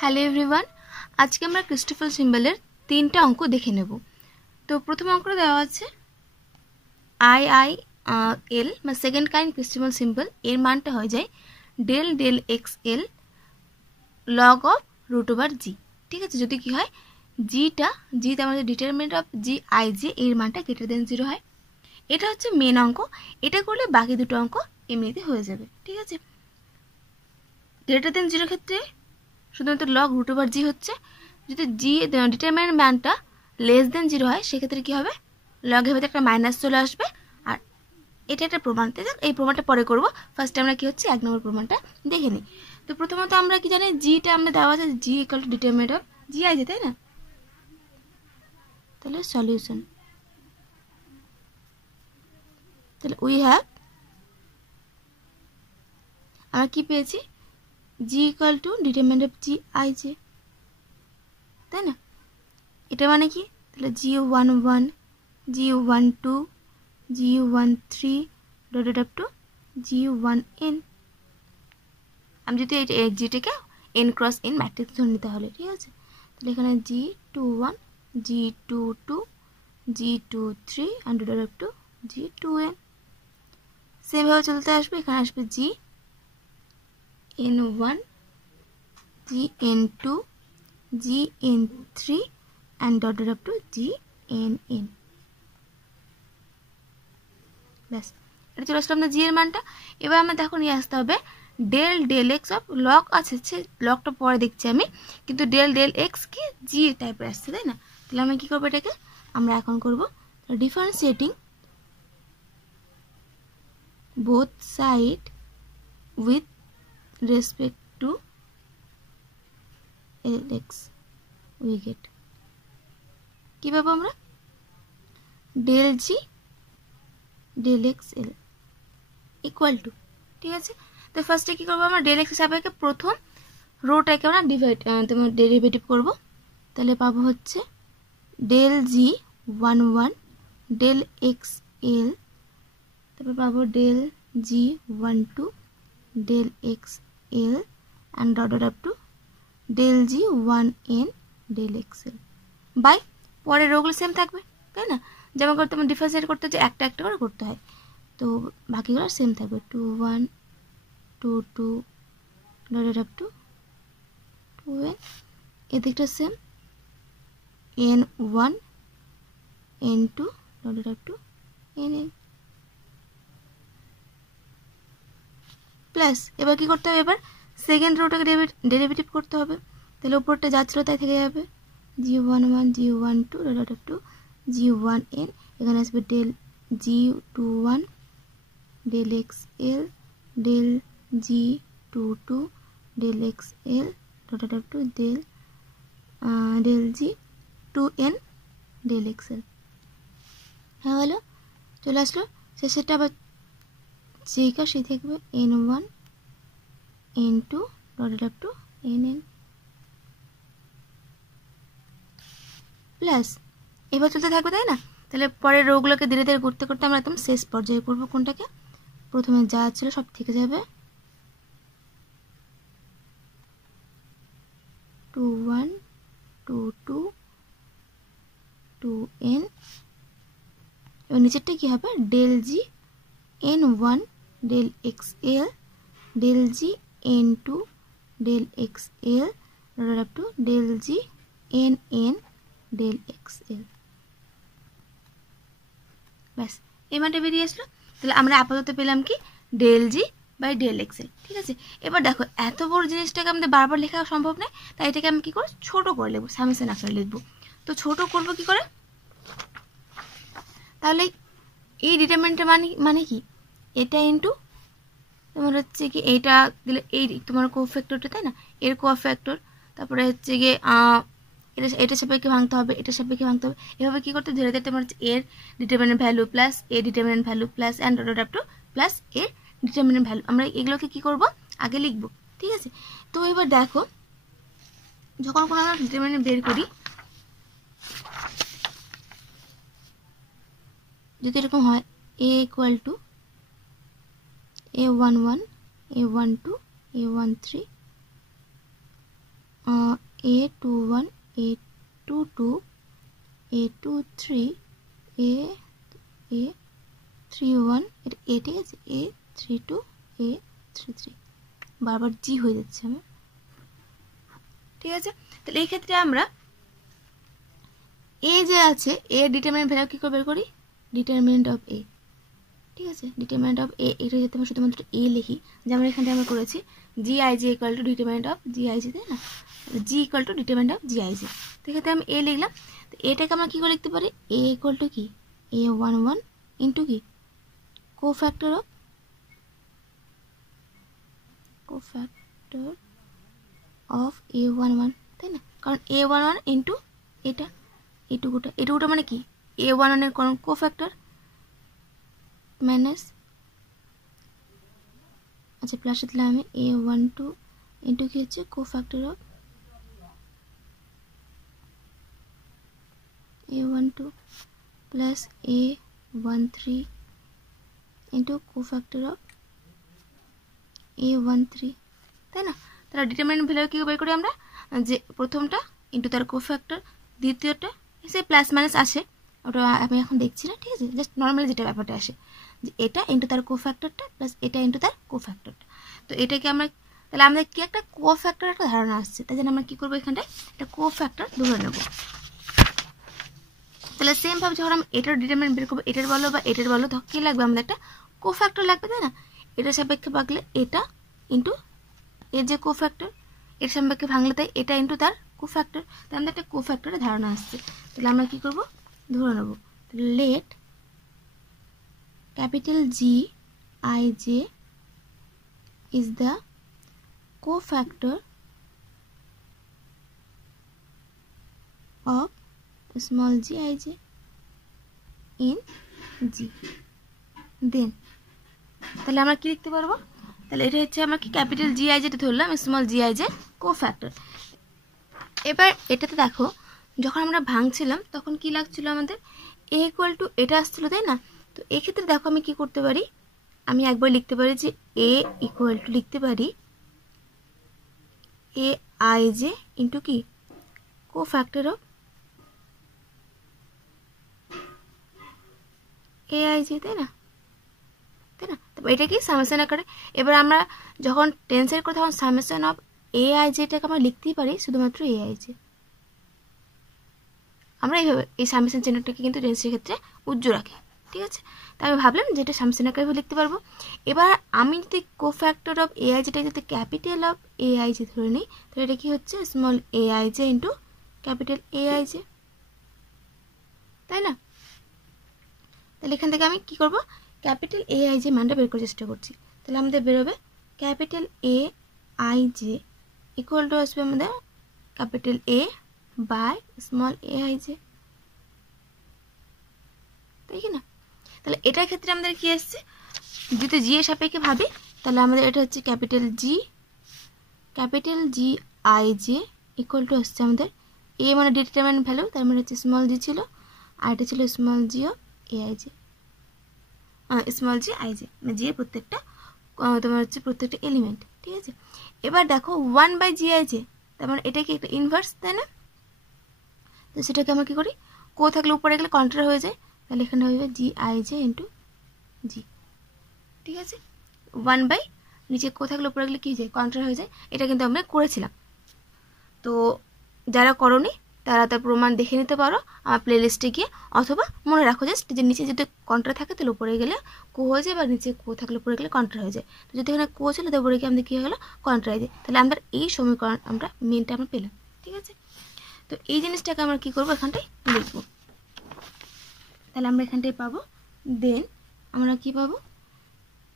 Hello everyone, আজকে আমরা Christopher সিম্বলের তিনটা অঙ্ক দেখে নেব। তো প্রথম অঙ্কটা দেওয়া আছে আই আই এল বা সেকেন্ড কাইন্ড ক্রিস্টোফার সিম্বল, এর মানটা হয়ে যায় del del x L log of root over G. ঠিক আছে, যদি কি হয় জিটা আমাদের determinant of G I G এর মানটা গ্রেটার দেন 0 হয়। এটা হচ্ছে মেন অঙ্ক। এটা করলে বাকি দুটো অঙ্ক এমনিতে হয়ে যাবে। ঠিক আছে, গ্রেটার দেন 0 ক্ষেত্রে শুধুমাত্র লগ রুট ওভার জি হচ্ছে। যদি জি ডিটারমিনেন্ট মানটা লেস দেন 0 হয় সেক্ষেত্রে কী হবে, লগের ভেতরে একটা মাইনাস চলে আসবে। আর এটা একটা প্রমাণ, এই প্রমাণটা পরে করব। ফার্স্টে আমরা কি হচ্ছে 1 নম্বর প্রমাণটা দেখে নিই। তো প্রথমত আমরা কি জানি, জিটা আমরা দেওয়া আছে G equal to determinant of G I G, তাই না? তাহলে সলিউশন, তাহলে উই হ্যাভ, আমরা কি পেয়েছি, G equal to determinant of G I J, তাই না? এটা মানে কি, তাহলে G11 G12 G13 dot dot up two G1n। আমি যদি জিটাকে n ক্রস n ম্যাট্রিক্স ধরে নিতে হলে, ঠিক আছে, তাহলে এখানে G21 G22 G23 and dot dot up two G2n। সেমভাবে চলতে আসবে, এখানে আসবে GN1 GN2 GN3 and dot dot up to GNN। ব্যাস, এটা চলে আসলে আমাদের জি এর মানটা। এবার আমরা দেখো নিয়ে আসতে হবে del del x of log আছে, লগটা পরে দেখছি আমি, কিন্তু ডেল ডেল এক্স কি জি টাইপের আসছে, তাই না? তাহলে আমি কি করবো, এটাকে আমরা এখন করবো differentiating both side with respect to L x. We get কি পাবো আমরা, del G del x L equal to, ঠিক আছে। তো ফার্স্টে কী করবো, আমরা ডেল এক্স সাপেক্ষে প্রথম রোটাকে আমরা তোমার ডেরিভেটিভ করবো। তাহলে পাবো হচ্ছে del G 11 del x L, তারপর পাবো del G 12 del x L and dot dot up to del G 1n del x L by, পরের রোগুলো সেম থাকবে, তাই না? যেমন করে তোমার ডিফারেন্সিয়েট করতে হচ্ছে একটা একটা করে করতে হয়, তো বাকিগুলো সেম থাকবে 21 22 dot dot up two 2n। এদিকটা same n1 n2 dot dot up two nn plus, এবার কি করতে হবে, এবার সেকেন্ড রোটাকে ডেরিভেটিভ করতে হবে। তাহলে উপরটা যা ছিল তাই থেকে যাবে, G11 G12 dot dot up two G1n। এখানে আসবে del G21 del x L del G22 del x L dot dot up to del G2n del x L. হ্যাঁ হলো, চলে আসলো। শেষেরটা আবার যেইকা সেই থাকবে n1 n2 dot dot up two nn plus, এবার চলতে থাকবে, তাই না? তাহলে পরের রোগুলোকে ধীরে ধীরে করতে করতে আমরা একদম শেষ পর্যায়ে করবো। কোনটাকে, প্রথমে যা ছিল সব থেকে যাবে, 21 22 2n। এবার নিচেরটা কি হবে, del G n1 del x L del G n2 del x L dot up to del G nn del x L. ব্যাস, এই মানটা বেরিয়ে আসলো। তাহলে আমরা আপাতত পেলাম কি, del G by del x L. ঠিক আছে, এবার দেখো এত বড় জিনিসটাকে আমাদের বারবার লেখা সম্ভব নয়, তাই এটাকে আমি কী করবো, ছোটো করে লিখবো, সামেশন আকারে লিখবো। তো ছোটো করবো কি করে, তাহলে এই ডিটারমিনেন্টের মানে কি, এটা ইন্টু তোমার হচ্ছে কি এইটা দিলে এই তোমার কোফ্যাক্টরটা, তাই না, এর কোফ্যাক্টর, তারপরে হচ্ছে গিয়ে এটা সাপেক্ষে ভাঙতে হবে, এটা সাপেক্ষে ভাঙতে হবে। এভাবে কী করতে ধীরে ধীরে তোমার হচ্ছে এর ডিটারমিনেন্ট ভ্যালু প্লাস এর determinant value plus and dot up two plus এর ডিটারমিনেন্ট ভ্যালু, আমরা এগুলোকে কী করবো আগে লিখবো। ঠিক আছে, তো এবার দেখো যখন কোনো আমরা ডিটারমিনেন্ট বের করি, যদি এরকম হয় a equal to a11 a12 a13 A21 A22 A23 A31 এটা A, ঠিক আছে, A32 A33 বারবার জি হয়ে যাচ্ছে আমার, ঠিক আছে। তাহলে এই ক্ষেত্রে আমরা এ যে আছে এর ডিটারমিনেন্ট ভ্যালু কি করে বের করি, ডিটারমিনেন্ট অফ এ, ঠিক আছে। ডিটারমিনেন্ট অফ এ এটা যদি আমরা শুধুমাত্র এ লিখি, যেমন এখানে আমরা করেছি G I J equal to determinant of G I G, তাই না, G equal to determinant of G I J. তো এক্ষেত্রে আমি এ লিখলাম, তো এটাকে আমরা কী করে লিখতে পারি, এ ইকুয়াল টু কি A11 ইন্টু কি কোফ্যাক্টর অফ A11, তাই না, কারণ A11 ইন্টু এটা এটুকুটা মানে কি A11 এর কোফ্যাক্টর মাইনাস, আচ্ছা প্লাসে দিলাম আমি A12 ইন্টু কি হচ্ছে cofactor of A12 plus A13 into cofactor of A13, তাই না। তাহলে ডিটারমিনেন্ট ভ্যালু কী বের করি আমরা, যে প্রথমটা ইন্টু তার কোফ্যাক্টর, দ্বিতীয়টা সে প্লাস মাইনাস আসে, ওটা আমি এখন দেখছি না, ঠিক আছে, জাস্ট নর্মালি যেটা ব্যাপারটা আসে যে এটা ইন্টু তার কোফ্যাক্টরটা প্লাস এটা ইন্টু তার কোফ্যাক্টরটা। তো এটাকে আমরা তাহলে আমাদের কি একটা কোফ্যাক্টর একটা ধারণা আসছে, তাই জন্য আমরা কী করবো এখানটায় একটা কোফ্যাক্টর ধরে নেব। তাহলে সেমভাবে যখন আমরা এটার ডিটারমিনেন্ট বের করবো, এটার বলো বা এটার বলো, তখন কী লাগবে আমাদের একটা কোফ্যাক্টর লাগবে, তাই না। এটার সাপেক্ষে ভাগলে এটা ইন্টু এর যে কোফ্যাক্টর, এর সাপেক্ষে ভাঙলে তাই এটা ইন্টু তার কোফ্যাক্টর, তাই আমাদের একটা কোফ্যাক্টরের ধারণা আসছে। তাহলে আমরা কী করবো ধরে নেবো, let capital G I J is the cofactor of small G I J in G. Then তাহলে আমরা কি লিখতে পারবো, তাহলে এটা হচ্ছে আমরা কি ক্যাপিটাল জি আই যেটা ধরলাম small G I J cofactor. এবার এটাতে দেখো যখন আমরা ভাঙছিলাম তখন কি লাগছিল আমাদের এ ইকুয়াল টু এটা আসছিল, তাই না। তো এক্ষেত্রে দেখো আমি কি করতে পারি, আমি একবার লিখতে পারি যে এ ইকুয়াল টু লিখতে পারি এ আই জে ইন্টু কি cofactor of A I J, তাই না, তাই না। তারপর এটা কি সামেশন আকারে, এবার আমরা যখন টেন্সের করে তখন সামেশন অফ এ আই জেটাকে আমরা লিখতেই পারি শুধুমাত্র এ আই জে। আমরা এইভাবে এই সামেশন চিহ্নটাকে কিন্তু টেন্সের ক্ষেত্রে উজ্জ্বল রাখি, ঠিক আছে। তাই আমি ভাবলাম যে এটা সামেশন আকারে লিখতে পারবো। এবার আমি যদি কোফ্যাক্টর অফ এ আই জেটা যদি capital of A I J ধরে নিই, তাহলে এটা কি হচ্ছে small A I J into capital A I J, তাই না। তাহলে এখান থেকে আমি কি করব, ক্যাপিটাল এ আই জে মানটা বের করার চেষ্টা করছি। তাহলে আমাদের বেরোবে capital A I J equal to আসবে আমাদের capital A by small A I J, তাই কি না। তাহলে এটার ক্ষেত্রে আমাদের কি আসছে, যদি জি এর সাপেক্ষে ভাবি তাহলে আমাদের এটা হচ্ছে capital G I J equal two আসছে আমাদের এ মানে ডিটারমিনেন্ট ভ্যালু, তার মানে হচ্ছে স্মল জি ছিল, আর এটা ছিল small G of A I J, small G I J মানে জি এর প্রত্যেকটা তোমার হচ্ছে প্রত্যেকটা এলিমেন্ট, ঠিক আছে। এবার দেখো 1 বাই জি আই জে, তার মানে এটা কি একটা ইনভার্স, তাই না। তো সেটাকে আমরা কী করি, কো থাকলে উপরে গেলে কন্ট্রা হয়ে যায়, তাহলে এখানে হয়ে যাবে জি আই জে ইন্টু জি, ঠিক আছে। 1 বাই নিচে কো থাকলে উপরে গেলে কী যায়, কন্ট্রা হয়ে যায়। এটা কিন্তু আমরা করেছিলাম, তো যারা করনি তারা তার প্রমাণ দেখে নিতে পারো আমার প্লেলিস্টে গিয়ে, অথবা মনে রাখো যে নিচে যদি কন্ট্রা থাকে তাহলে উপরে গেলে কো হয়ে যায়, বা নিচে কো থাকলে উপরে গেলে কন্ট্রা হয়ে যায়। তো যদি এখানে কো ছিল তাহলে উপরে গিয়ে আমাদের কী হয়ে গেলো, কন্ট্রা হয়ে যায়। তাহলে আমরা এই সমীকরণ আমরা মেনটা আমরা পেলাম, ঠিক আছে। তো এই জিনিসটাকে আমরা কী করবো, এখানটায় লিখবো। তাহলে আমরা এখানটায় পাবো, দেন আমরা কি পাবো,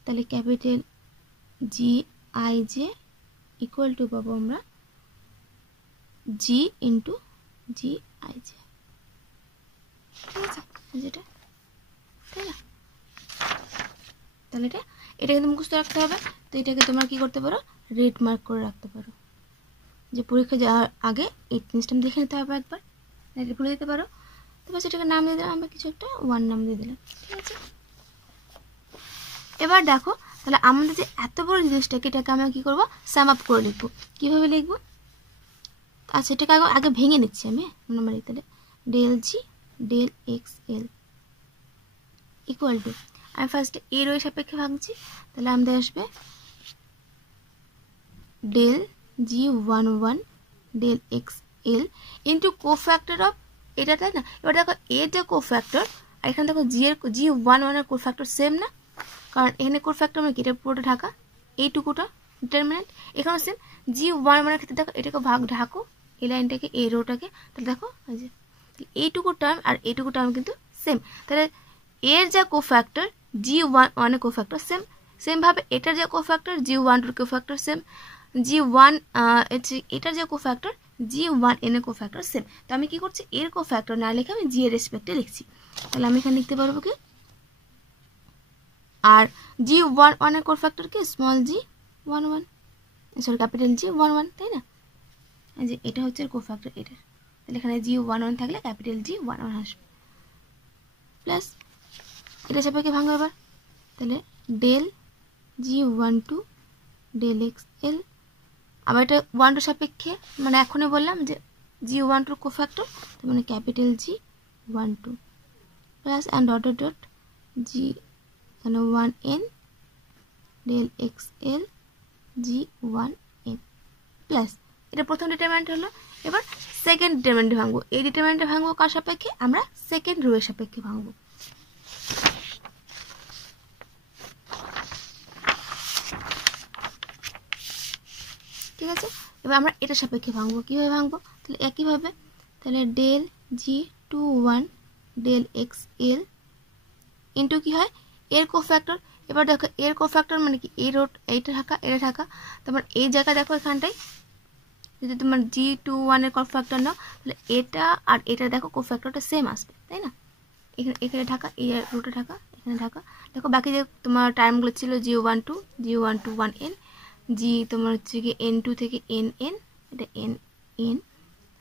তাহলে capital G I J equal two পাবো আমরা জি ইন্টু জি আই জে, ঠিক আছে, যেটা, তাই না। তাহলে এটা কিন্তু মুখস্থ রাখতে হবে। তো এটাকে তোমরা কি করতে পারো, রেড মার্ক করে রাখতে পারো, যে পরীক্ষা যাওয়ার আগে এই জিনিসটা দেখে নিতে হবে একবার, ভুলে দিতে পারো। তারপর সেটাকে নাম দিয়ে দিলাম আমরা, কিছু একটা 1 নাম দিয়ে দিলাম, ঠিক আছে। এবার দেখো তাহলে আমাদের যে এত বড় জিনিসটাকে, এটাকে আমরা কী করবো, সাম আপ করে লিখবো। কীভাবে লিখবো, আচ্ছা এটাকে আগে ভেঙে নিচ্ছি আমি নর্মালি। তাহলে del G del x L equal to, আমি ফার্স্টে এর ওই সাপেক্ষে ভাঙছি, তাহলে আমাদের আসবে del G one one del x L into cofactor of এটা, তাই না? এবার দেখো এর যে কোফ্যাক্টর আর এখানে দেখো জি ওয়ান ওয়ানের কোফ্যাক্টর সেম না, কারণ এখানে কোফ্যাক্টর মানে এটা পুরোটা ঢাকা, এইটুকুটা ডিটারমিনেন্ট এখানে সেম। জি ওয়ান ওয়ানের ক্ষেত্রে দেখো এটাকে ঢাকো এই লাইনটাকে এই রোটাকে, তাহলে দেখো এই যে এইটুকু টার্ম আর এইটুকু টার্ম কিন্তু সেম। তাহলে এর যা কোফ্যাক্টর জি ওয়ান ওয়ানের কোফ্যাক্টর সেমভাবে এটার যে কোফ্যাক্টর জি ওয়ান টুর কোফ্যাক্টর সেম, জি ওয়ান এটার যে কোফ্যাক্টর জি ওয়ান এন এর কোফ্যাক্টর সেম। তো আমি কি করছি, এর কোফ্যাক্টর না লিখে আমি জি এর রেসপেক্টে লিখছি। তাহলে আমি এখানে লিখতে পারবো কি, আর জি ওয়ান ওয়ানের কোফ্যাক্টর কি small G one one, sorry capital G one one, তাই না? যে এটা হচ্ছে কোফ্যাক্টর এটার, তাহলে এখানে জি ওয়ান ওয়ান থাকলে ক্যাপিটাল জি ওয়ান ওয়ান আসবে, প্লাস এটা সাপেক্ষে ভাঙবো এবার। তাহলে del G one two del x L, আবার এটা ওয়ান টু সাপেক্ষে, মানে এখনই বললাম যে জি ওয়ান টুর কোফ্যাক্টর, তার মানে capital G one two plus and dot dot dot G এখানে one N del x L G one N plus, এটা প্রথম ডিটারমিনেন্ট হলো। এবার সেকেন্ড ডিটারমিনেন্টে ভাঙবো, এই ডিটারমিনেন্টে ভাঙবো কার সাপেক্ষে, আমরা সেকেন্ড রো এর সাপেক্ষে ভাঙবো। ঠিক আছে, এবার আমরা এটা সাপেক্ষে ভাঙবো, কীভাবে ভাঙবো, তাহলে একইভাবে, তাহলে del G two one del x L into কী হয় এর কোফ্যাক্টর। এবার দেখো এর কোফ্যাক্টর মানে কি, এই রোড এইটা ঢাকা এটা ঢাকা, তারপর এই জায়গা দেখো এখানটায় যদি তোমার জি টু ওয়ানের কোফ্যাক্টর নাও তাহলে এটা আর এটা দেখো কোফ্যাক্টরটা সেম আসবে, তাই না? এখানে এখানে ঢাকা, এই রোডে ঢাকা, এখানে ঢাকা, দেখো বাকি যে তোমার টার্মগুলো ছিল জি ওয়ান টু ওয়ান এন, জি তোমার হচ্ছে কি এন টু থেকে এন এন, এটা এন এন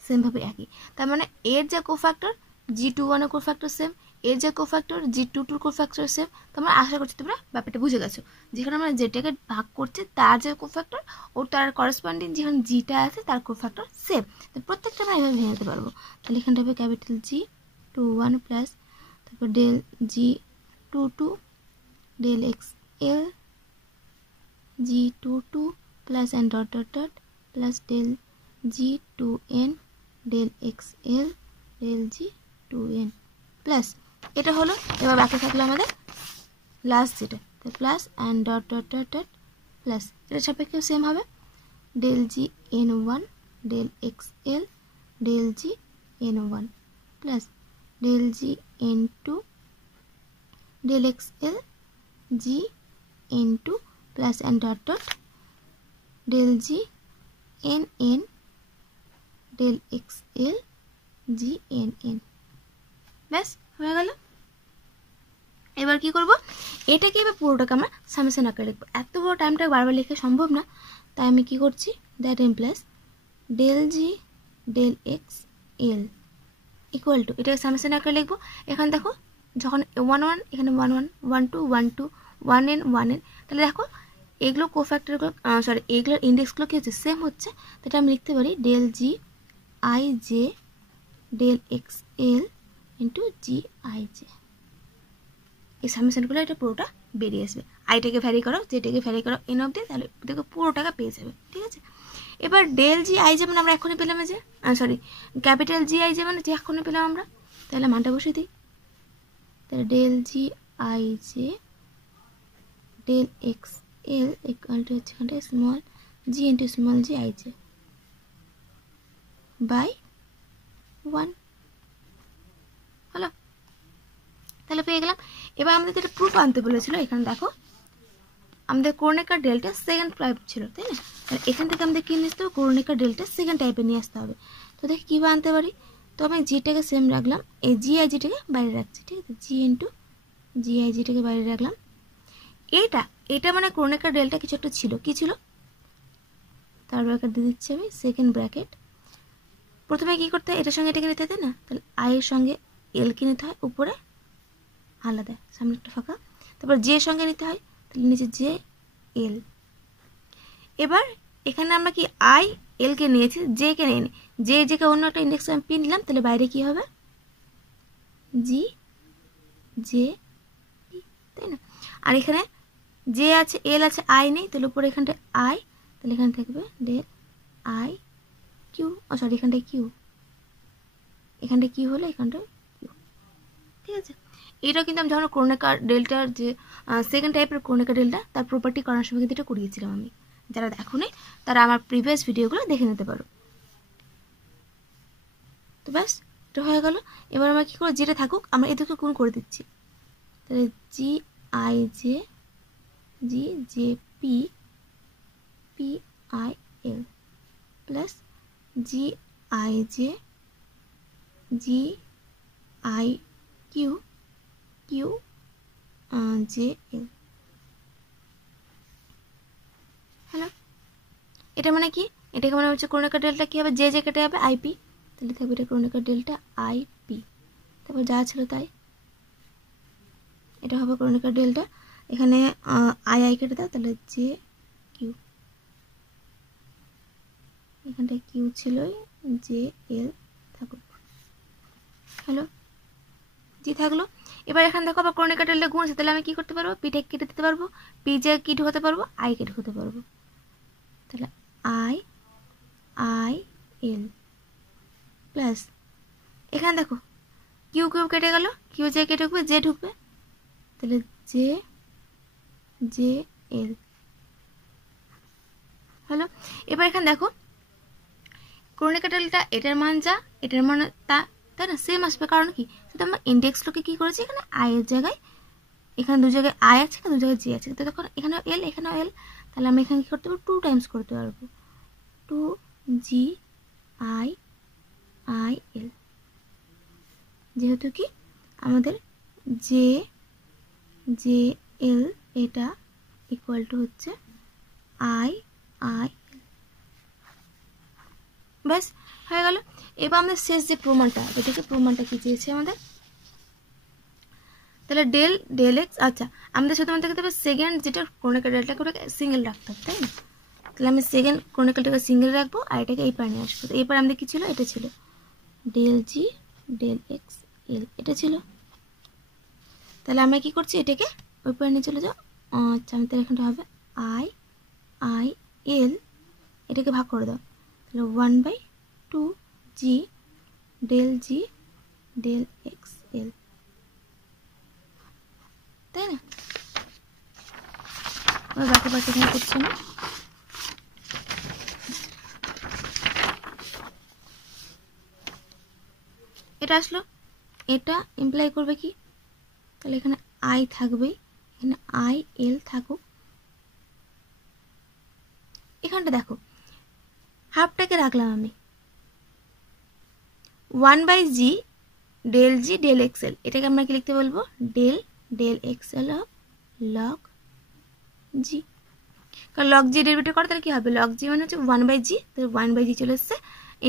সেমভাবে একই। তার মানে এর যে কোফ্যাক্টর জি টু ওয়ানের কোফ্যাক্টর সেম, এর যে কোফ্যাক্টর জি টু টুর কোফ্যাক্টর সেম। তোমরা আশা করছি তোমরা ব্যাপারটা বুঝে গেছো, যেখানে আমরা যেটাকে ভাগ করছি তার যে কোফ্যাক্টর ও তার করেসপন্ডিং যেখানে জিটা আছে তার কোফ্যাক্টর সেম। তো প্রত্যেকটা আমরা এভাবে ভেঙে নিতে পারবো। তাহলে এখানটা হবে capital G two one plus তারপর del G two two del x L G two two plus and dot dot dot plus del G two N del x L del G two N plus, এটা হলো। এবার বাকি থাকলো আমাদের last যেটা, plus and dot dot dot dot plus, এটা সাপেক্ষে same হবে del G N one del x L del G N one plus del G N two del x L G N two plus and dot dot del G N N del x L G N N, ব্যাস হয়ে গেল। এবার কি করব, এটাকে এবার পুরোটাকে আমরা summation আকারে লিখবো। এত বড় টাইমটা বারবার লেখা সম্ভব না, তাই আমি কি করছি, that implies del G del x L equal to, এটাকে সামেশন আকারে লিখবো। এখানে দেখো যখন ওয়ান ওয়ান এখানে one one one two one N, তাহলে দেখো এগুলো কোফ্যাক্টরগুলো সরি এগুলোর ইন্ডেক্সগুলো কী হচ্ছে, সেম হচ্ছে। তো এটা আমি লিখতে পারি del G I J del x L into G I J, এই সামেশনগুলো এটা পুরোটা বেরিয়ে আসবে। আইটাকে ভ্যারি করো, জেটাকে ভ্যারি করো এন অব্দি, তাহলে দেখো পুরোটাকে পেয়ে যাবে। ঠিক আছে, এবার ডেল জি আই জে মানে আমরা এখনই পেলাম, যে sorry capital G I J মানে যে এখনই পেলাম আমরা, তাহলে মানটা বসিয়ে দিই। তাহলে del G I J del x L equal to হচ্ছে এখানটায় small G into small G I J by one হলো, তাহলে পেয়ে গেলাম। এবার আমাদের যেটা প্রুফ আনতে বলেছিল, এখানে দেখো আমাদের ক্রোনেকার ডেল্টা সেকেন্ড টাইপ ছিল, তাই না? তাহলে এখান থেকে আমাদের কি নিয়ে আসতে হবে, ক্রোনেকার ডেল্টা সেকেন্ড টাইপে নিয়ে আসতে হবে। তো দেখি কীভাবে আনতে পারি। তো আমি জিটাকে সেম রাখলাম, এই জি আই জিটাকে বাইরে রাখছি। ঠিক আছে, জি ইন্টু জি আই জিটাকে বাইরে রাখলাম। এটা মানে ক্রোনেকার ডেল্টা কিছু একটা ছিল, কি ছিল, তার ব্র্যাকেট দিয়ে দিচ্ছি আমি সেকেন্ড ব্র্যাকেট। প্রথমে কি করতে হয়, এটার সঙ্গে এটাকে নিতে হয়, তাই না? তাহলে আই এর সঙ্গে এল কে নিতে হয়, উপরে আলাদা সামনে একটা ফাঁকা, তারপর জে এর সঙ্গে নিতে হয়, তাহলে নিচে জে এল। এবার এখানে আমরা কি আই এল কে নিয়েছি, জে কে নিয়ে নিই, জে কে অন্য একটা ইন্ডেক্স আমি পি নিলাম, তাহলে বাইরে কি হবে জি জে পি, তাই না? আর এখানে জে আছে, এল আছে, আই নেই, তাহলে উপরে এখানটায় আই, তাহলে এখানে থাকবে ডেল আই কিউ, সরি এখানটায় কিউ, এখানটায় কিউ হলো, এখানটায় কিউ, ঠিক আছে? এটাও কিন্তু আমি যখন ক্রোনেকার ডেল্টার যে সেকেন্ড টাইপের ক্রোনেকার ডেল্টা তার প্রপার্টি করার সময় কিন্তু এটা করিয়েছিলাম আমি। যারা দেখোনি তারা আমার প্রিভিয়াস ভিডিওগুলো দেখে নিতে পারো। তো ব্যাস এটা হয়ে গেল। এবার আমরা কী করবো, যেটা থাকুক আমরা এদেরকে গুণ করে দিচ্ছি। তাহলে G I J P P I L plus G I J I Q Q J L. Hello, এটা মানে কি? এটাকে মানে হচ্ছে ক্রোনেকার ডেল্টা কী হবে, জে কেটে হবে আইপি, তাহলে থাকবে এটা ক্রোনেকার ডেল্টা আইপি, তারপর যা ছিল তাই, এটা হবে ক্রোনেকার ডেল্টা, এখানে আই কেটে দাও, তাহলে জে কিউ, এখানটায় কিউ ছিলই, জে এল থাকুক। হ্যালো, জি থাকলো। এবার এখানে দেখো আবার ক্রোনেকার ডেল্টা গুণ আছে, তাহলে আমি কী করতে পারবো, পিটা কেটে দিতে পারবো, পি জে কিট হতে পারবো, আই কেটে হতে পারবো, তাহলে আই এল প্লাস এখানে দেখো কিউ কেটে গেল, কিউ জে কে ঢুকবে, জে ঢুকবে, তাহলে জে এল। হলো, এবার এখানে দেখো ক্রোনেকার ডেল্টা এটার মান যা, এটার মান তা, তাই না? সেম আসবে, কারণ কি, সেটা আমরা ইন্ডেক্সগুলোকে কী করেছি, এখানে আই এর জায়গায়, এখানে দু জায়গায় আই আছে, এখানে দু জায়গায় জে আছে, তো তখন এখানে এল এখানেও এল, তাহলে আমি এখানে কী করতে পারবো, 2 টাইমস করতে পারবো, 2 জি আই এল, যেহেতু কি আমাদের জে এল এটা ইকুয়াল টু হচ্ছে আই এল। ব্যাস হয়ে গেল। এবার আমাদের শেষ যে প্রমাণটা, এটাকে প্রমাণটা কি চেয়েছে আমাদের, তাহলে ডেল এক্স, আচ্ছা আমাদের শুধুমাত্র দেখতে হবে সেকেন্ড যেটা ক্রোনেকার ডেল্টাকে ওটাকে সিঙ্গেল রাখতে হবে, তাই না? তাহলে আমি সেকেন্ড ক্রোনেকালটাকে সিঙ্গেল রাখবো, আর এটাকে এই পারে নিয়ে আসবো। এই পারে আমাদের কী ছিল, এটা ছিল del G del X L, এটা ছিল। তাহলে আমরা কী করছি, এটাকে ওই পারে নিয়ে চলে যাও, আচ্ছা আমি তাহলে এখানটা হবে আই এল, এটাকে ভাগ করে দাও, তাহলে 1/2 জি ডেল এক্স এল, তাই না? আমরা বাকি এখানে করছি না। এটা আসলো, এটা ইমপ্লাই করবে কি, তাহলে এখানে আই থাকবেই, এখানে আই এল থাকুক। এখানটা দেখো হাফটাকে রাখলাম আমি, 1/জি ডেল এক্স এল, এটাকে আমরা কি লিখতে বলবো, del x L of log G, কারণ লগ জি ডেরিভেটিভ করে তাহলে কি হবে, লগ জি মানে হচ্ছে 1/জি, তাহলে 1/জি চলে এসছে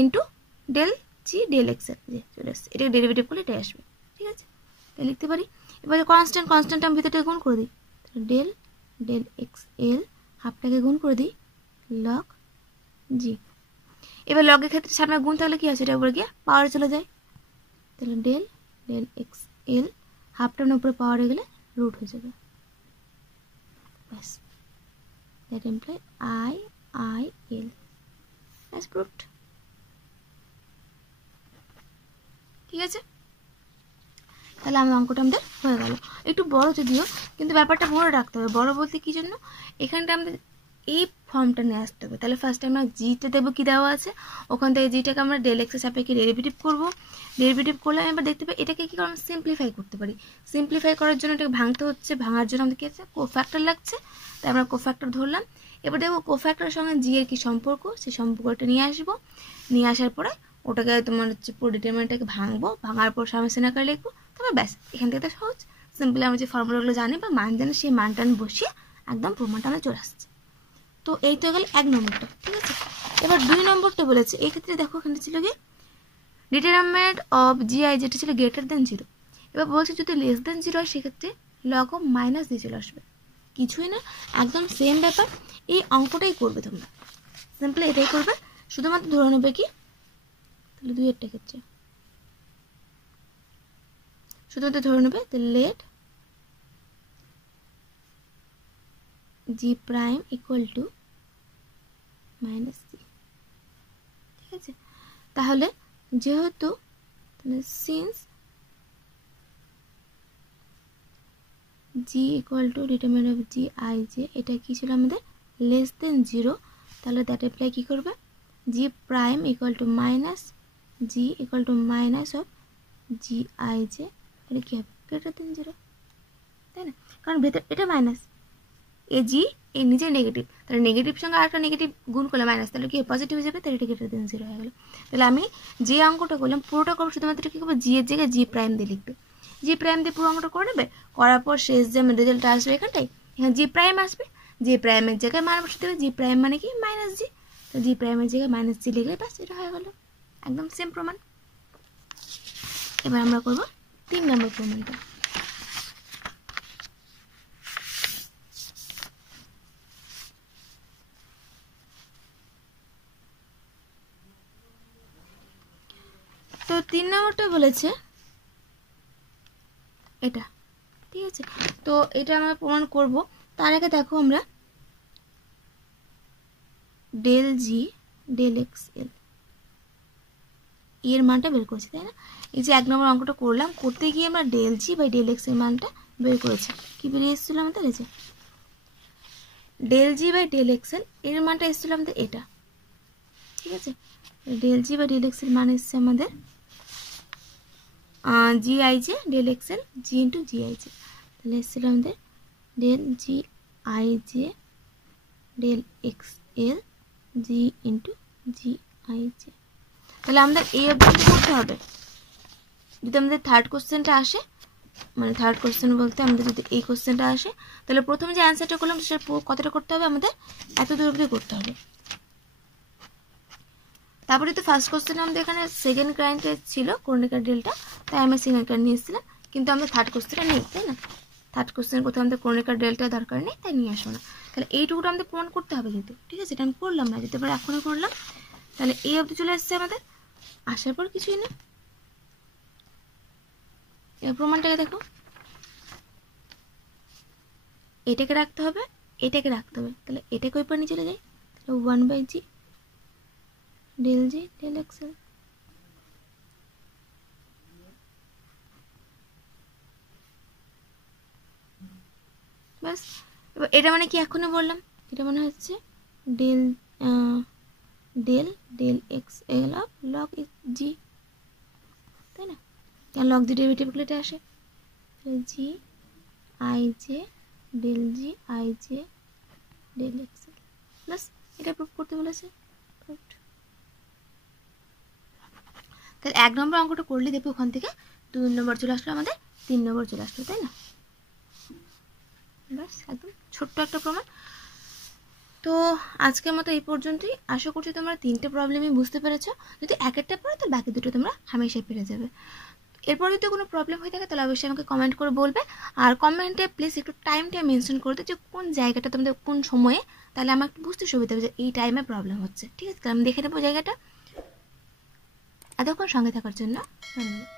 into del G del X L চলে এসছে, এটাকে ডেরিভেটিভ করলে এটাই আসবে, ঠিক আছে? তাহলে লিখতে পারি। এবার কনস্ট্যান্ট আমি ভিতরটাকে গুণ করে দিই, ডেল এক্স এল হাফটাকে গুণ করে দিই লগ জি। এবার লগের ক্ষেত্রে সামনে গুণ থাকলে কি হয়, সেটা উপরে গিয়ে পাওয়ারে চলে যায়, তাহলে ডেল এক্স এল হাফটার উপরে পাওয়ারে গেলে রুট হয়ে যাবে, ব্যাস দ্যাট ইমপ্লাই আই এল, ব্যাস প্রুভড। ঠিক আছে, তাহলে আমার অঙ্কটা আমাদের হয়ে গেল। একটু বড় যদিও, কিন্তু ব্যাপারটা মনে রাখতে হবে, বড় বলতে কি জন্য, এখানটা আমাদের এই ফর্মটা নিয়ে আসতে হবে। তাহলে ফার্স্টে আমরা জিটা দেবো, কি দেওয়া আছে, ওখান থেকে জিটাকে আমরা ডেল এক্সের সাপেক্ষে ডেরিভেটিভ করবো, ডেরিভেটিভ করলে আমি এবার দেখতে পাই এটাকে কি আমরা সিম্পলিফাই করতে পারি। সিম্পলিফাই করার জন্য এটাকে ভাঙতে হচ্ছে, ভাঙার জন্য আমাদের কি আছে, কোফ্যাক্টর লাগছে, তাই আমরা কোফ্যাক্টর ধরলাম। এবার দেখবো কোফ্যাক্টরের সঙ্গে জি এর কি সম্পর্ক, সেই সম্পর্কটা নিয়ে আসবো, নিয়ে আসার পরে ওটাকে তোমার হচ্ছে পুরো ডিটারমিনেন্টটাকে ভাঙবো, ভাঙার পর সামেশন আকারে লিখবো, তবে ব্যাস এখান থেকে তো সহজ, সিম্পলি আমরা যে ফর্মুলাগুলো জানি বা মান জানি সেই মানটা আমি বসিয়ে একদম প্রমাণটা আমরা চলে আসছে। তো এই তো গেল 1 নম্বরটা, ঠিক আছে? এবার 2 নম্বরটা বলেছে, এই ক্ষেত্রে দেখো এখানে ছিল কি ডিটারমিনেন্ট অফ জিআই, যেটা ছিল গ্রেটার দেন 0। এবার বলছে যদি লেস দেন 0 হয় সেক্ষেত্রে লগ অফ মাইনাস দিয়ে চলে আসবে, কিছুই না, একদম সেম ব্যাপার। এই অঙ্কটাই করবে তোমরা, সিম্পলি এটাই করবে, শুধুমাত্র ধরে নেবে কি, তাহলে 2-এরটা ক্ষেত্রে শুধুমাত্র ধরে নেবে let G prime equal to minus G. ঠিক আছে, তাহলে যেহেতু since G equal to determinant of G I J, এটা কি ছিল আমাদের লেস দেন 0, তাহলে দ্যাট অ্যাপ্লাই কি করবে G prime equal to minus G equal to minus of G I J, এটা কি হবে গ্রেটার দেন 0, তাই না? কারণ ভেতর এটা মাইনাস, এ জি এই নিজে নেগেটিভ, তাহলে নেগেটিভ সঙ্গে আরেকটা নেগেটিভ গুণ করলে মাইনাস, তাহলে কি পজিটিভ হয়ে যাবে, তাহলে এটা গ্রেটার দেন 0 হয়ে গেল। তাহলে আমি যে অঙ্কটা করলাম পুরোটা করবো, শুধুমাত্র কি করবো জি এর জায়গায় জি প্রাইম দিয়ে লিখবে, জি প্রাইম দিয়ে পুরো অঙ্কটা করে নেবে, করার পর শেষ যে রেজাল্ট আসবে এখানটাই, এখানে জি প্রাইম আসবে, জি প্রাইমের জায়গায় মান বসে দেবে, জি প্রাইম মানে কি মাইনাস জি, তো জি প্রাইমের জায়গায় মাইনাস জি লিখলে বাস এটা হয়ে গেল, একদম সেম প্রমাণ। এবার আমরা করব 3 নম্বর প্রমাণটা। তো 3 নম্বরটা বলেছে এটা, ঠিক আছে, তো এটা আমরা প্রমাণ করব। তার আগে দেখো আমরা del G del x L এর মানটা বের করেছি, তাই না? এই যে 1 নম্বর অঙ্কটা করলাম, করতে গিয়ে আমরা del G by del x এর মানটা বের করেছি। কি বেরিয়ে এসেছিল আমাদের, এই যে del G by del x L এর মানটা এসেছিল আমাদের এটা, ঠিক আছে, del G by del x এর মান এসছে আমাদের G I J del x L G into G I J, তাহলে এসেছিল আমাদের del G I J del x L G into G I J. তাহলে আমাদের এই অবধি করতে হবে। যদি আমাদের থার্ড কোশ্চেনটা আসে, মানে থার্ড কোশ্চেন বলতে আমাদের যদি এই কোশ্চেনটা আসে, তাহলে প্রথমে যে অ্যান্সারটা করলাম সেটা কতটা করতে হবে, আমাদের এত দূর অবধি করতে হবে। তারপরে তো ফার্স্ট কোশ্চেনে আমাদের এখানে সেকেন্ড কারেন্টে ছিল কর্ণিকার ডেলটা, তাই আমি সেকেন্ড কারেন্ট নিয়ে এসেছিলাম, কিন্তু আমরা থার্ড কোশ্চেনটা নেই, তাই না? থার্ড কোশ্চেন কোথাও আমাদের কর্ণিকার ডেলটা দরকার নেই, তাই নিয়ে আসবো না। তাহলে এইটুকুটা আমাদের প্রমাণ করতে হবে যেহেতু, ঠিক আছে, এটা আমি করলাম না, যেতে পারে এখনই করলাম। তাহলে এই অবধি চলে এসছে আমাদের, আসার পর কিছুই না। এই প্রমাণটাকে দেখো, এটাকে রাখতে হবে, এটাকে রাখতে হবে, তাহলে এটাকে ওই পার নিয়ে চলে যাই, তাহলে 1/g del G del x L, বাস। এবার এটা মানে কি এখনই বললাম, এটা মানে হচ্ছে del del del x L of log G, তাই না? কেন লগ জি ডেরিভেটিভগুলো এটা আসে, G I J del G I J del x L, বাস এটা প্রুফ করতে বলেছে। তাহলে 1 নম্বর অঙ্কটা করলে দেখবে ওখান থেকে 2 নম্বর চলে আসলো, আমাদের 3 নম্বর চলে আসলো, তাই না? বাস একদম ছোট্ট একটা প্রমাণ। তো আজকের মতো এই পর্যন্তই। আশা করছি তোমরা 3টে প্রবলেমই বুঝতে পেরেছো। যদি এক একটা পড়ো তো বাকি দুটো তোমরা হামেশাই পেরে যাবে। এরপর যদি কোনো প্রবলেম হয়ে থাকে তাহলে অবশ্যই আমাকে কমেন্ট করে বলবে, আর কমেন্টে প্লিজ একটু টাইমটা মেনশন করে দিও যে কোন জায়গাটা তোমাদের কোন সময়ে, তাহলে আমার একটু বুঝতে সুবিধা হবে যে এই টাইমে প্রবলেম হচ্ছে, ঠিক আছে? তাহলে আমি দেখে নেবো জায়গাটা। এতক্ষণ সঙ্গে থাকার জন্য ধন্যবাদ।